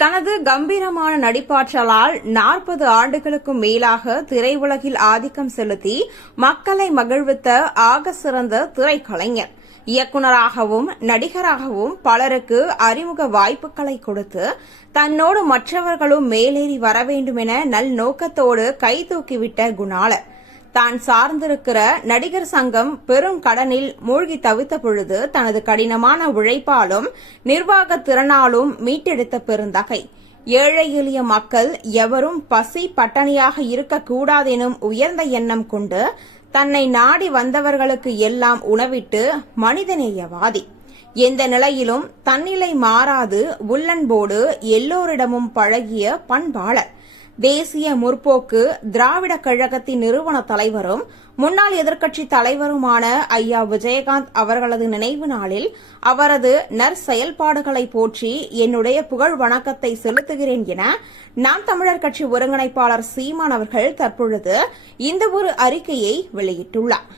தனது கம்பீரமான நடிப்பாற்றலால் 40 ஆண்டுகளுக்கும் மேலாக திரையுலகில் ஆதிக்கம் செலுத்தி மக்களை மகிழ்வித்த ஆக சிறந்த திரைக்கலைஞர். இயக்குநராகவும் நடிகராகவும் பலருக்கு அறிமுக வாய்ப்புகளை கொடுத்து தன்னோடு மற்றவர்களும் மேலேறி வர வேண்டுமென நல் நோக்கத்தோடு கைதூக்கிவிட்ட குணாளர். தான் சார்ந்திருக்கிற நடிகர் சங்கம் பெரும் கடனில் மூழ்கி தவித்த பொழுது தனது கடினமான உழைப்பாலும் நிர்வாக திறனாலும் மீட்டெடுத்த பெருந்தகை. ஏழை எளிய மக்கள் எவரும் பசி பட்டணியாக இருக்கக்கூடாதெனும் உயர்ந்த எண்ணம் கொண்டு தன்னை நாடி வந்தவர்களுக்கு எல்லாம் உணவிட்டு மனிதநேயவாதி. எந்த நிலையிலும் தன்னிலை மாறாது உள்ளன்போடு எல்லோரிடமும் பழகிய பண்பாளர். தேசிய முற்போக்கு திராவிட கழகத்தின் நிறுவன தலைவரும் முன்னாள் எதிர்க்கட்சித் தலைவருமான ஐயா விஜயகாந்த் அவர்களது நினைவு நாளில் அவரது நற்செயல்பாடுகளை போற்றி என்னுடைய புகழ் வணக்கத்தை செலுத்துகிறேன் என நாம் தமிழர் கட்சி ஒருங்கிணைப்பாளர் சீமான் அவர்கள் தற்பொழுது இந்த ஒரு அறிக்கையை வெளியிட்டுள்ளார்.